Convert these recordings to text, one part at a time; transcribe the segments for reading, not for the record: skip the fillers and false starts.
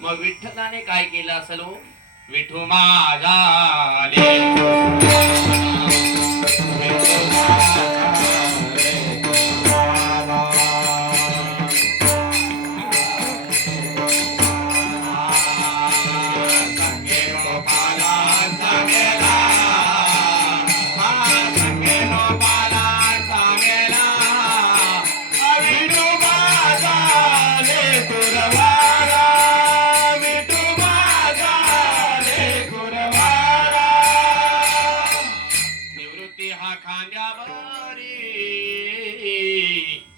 मग विठ्ठलाने काय केलं असेल हो? विठू माझा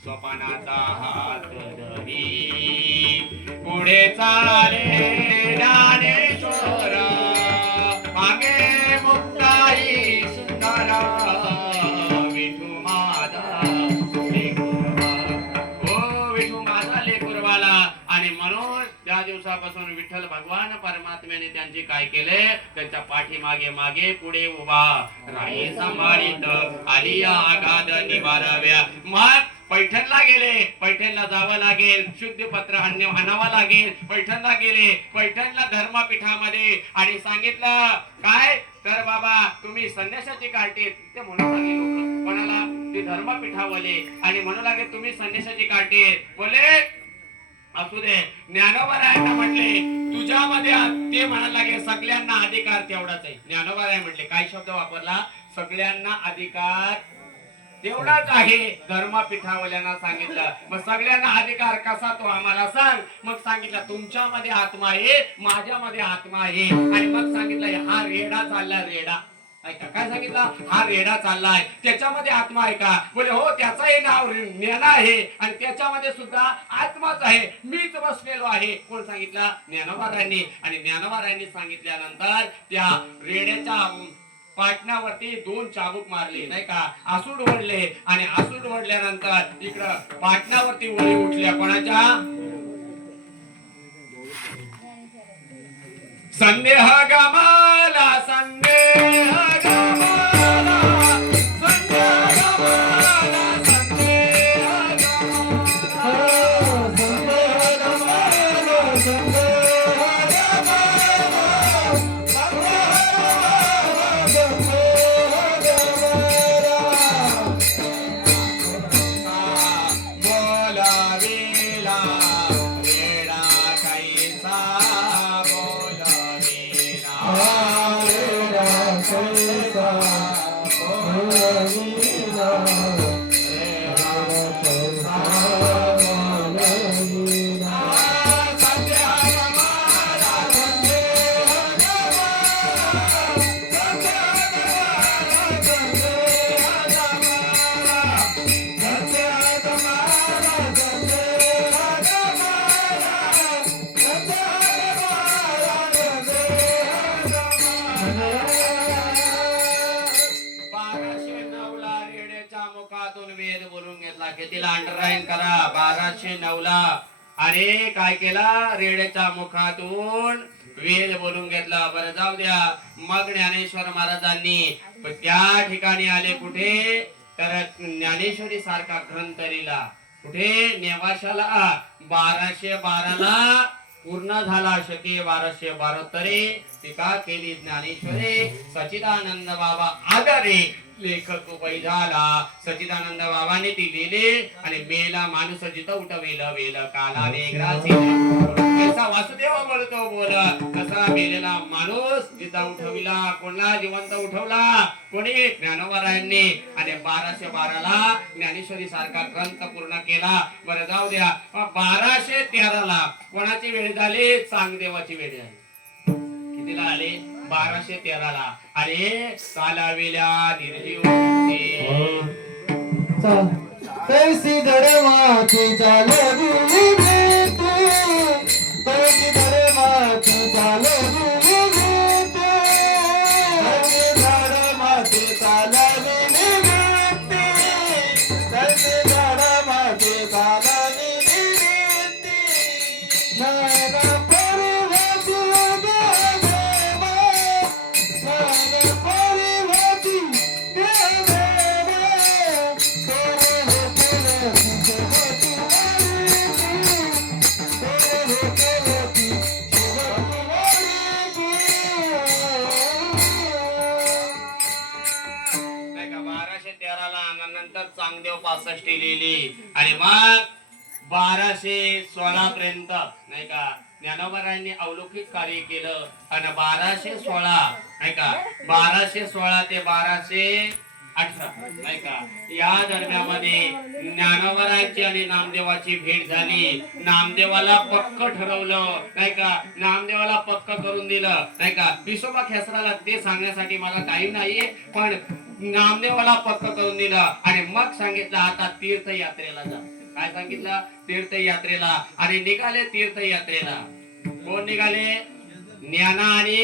स्वपनाचा हात धरी पुढे चाले ज्ञानेश्वर मागे मुक्ताई सुंदर विठू माझा लेकुरवाला ओ विठू माझा लेकुरवाला. आणि म्हणून त्या दिवसापासून विठ्ठल भगवान परमात्म्याने त्यांचे काय केले? त्यांच्या पाठीमागे मागे पुढे उभा राही सांभाळीत आली आघात निवाराव्या. मग पैठणला गेले, पैठणला जावं लागेल, शुद्ध पत्र आणावं लागेल. पैठणला गेले, पैठणला धर्मपीठामध्ये आणि सांगितलं काय तर बाबा तुम्ही संन्यासाची काठी ते म्हणू लागले लोक कोणाला ते धर्मपीठावाले आणि म्हणू लागले तुम्ही संन्यासाची काठी बोले असू दे. ज्ञानोबारायांना म्हटले तुझ्यामध्ये ते म्हणायला लागले सगळ्यांना अधिकार तेवढाच आहे. ज्ञानोबाराय म्हटले काय शब्द वापरला? सगळ्यांना अधिकार तेवढाच आहे. धर्मपीठावाल्यांना सांगितलं मग सगळ्यांना अधिकार कसा तो आम्हाला सांग. मग सांगितलं तुमच्यामध्ये आत्मा आहे, माझ्यामध्ये आत्मा आहे. आणि मग सांगितलं हा रेडा चालला रेडा. ऐका काय सांगितलं? हा रेडा चाललाय त्याच्यामध्ये आत्मा आहे का? बोले हो त्याचं नाव ज्ञान आहे आणि त्याच्यामध्ये सुद्धा आत्माच आहे, मीच बसलेलो आहे. कोण सांगितलं? ज्ञानोबारायांनी. आणि ज्ञानोबारायांनी सांगितल्यानंतर त्या रेड्याच्या पाटणावरती 2 चाबूक मारले नाही का, आसूड ओढले आणि आसूड ओढल्यानंतर इकडं पाटणावरती ओळी उठल्या कोणाच्या? संदेह गमाला संदेह गमाला संदेह गमाला संदेह गमाला संदेह गमाला संदेह तिला अंडरलाईन करा. 1209 ला आणि काय केला? रेड्याच्या मुखातून वेद बोलून घेतला. बरं जाऊ द्या. मग ज्ञानेश्वर महाराजांनी त्या ठिकाणी आले कुठे तर ज्ञानेश्वरी सारखा ग्रंथ लिहिला कुठे? नेवाशाला. 1212 ला पूर्ण झाला शके 1272 टीका केली ज्ञानेश्वरी. सच्चिदानंद बाबा आदरे लेखक उभय झाला. सच्चिदानंद बाबांनी ती लिहिली आणि मेला माणूस जिथं उठवेल वेल काला वेगळाचे कसा वासुदेव बोलतो बोल कसा मेलेला माणूस जिथं उठविला. कोणला जिवंत उठवला? कोणी? ज्ञानोबारायांनी. आणि 1212 ला ज्ञानेश्वरी सारखा ग्रंथ पूर्ण केला. बरं जाऊ द्या. 1213 ला कोणाची वेळ झाली? चांगदेवाची वेळ झाली. कितीला आले? 1213 ला. अरे चालाविल्या निर्जीव कैसी धडे माथी चालविली तू, कैसी धडे माथी चालविली तू, कैसी धडे माथी चालविली तू, कैसी धडे माथी चालविली 1964 लिहिली आणि मग 1216 पर्यंत नाही का ज्ञानोबारायांनी अवलौकिक कार्य केलं आणि 1216 नाही का 1216 ते 1218 नाही का या दरम्यानमध्ये ज्ञानोबारायांची आणि नामदेवाची भेट झाली. नामदेवाला पक्क ठरवलं नाही का नामदेवाला पक्क करून दिलं नाही का विसोबा खेसराला ते सांगण्यासाठी मला टाइम नाहीये पण नामदेवाला पक्क करून दिलं आणि मग सांगितलं आता तीर्थयात्रेला जा. काय सांगितलं तीर्थयात्रेला आणि निघाले तीर्थयात्रेला. कोण निघाले ज्ञाना आणि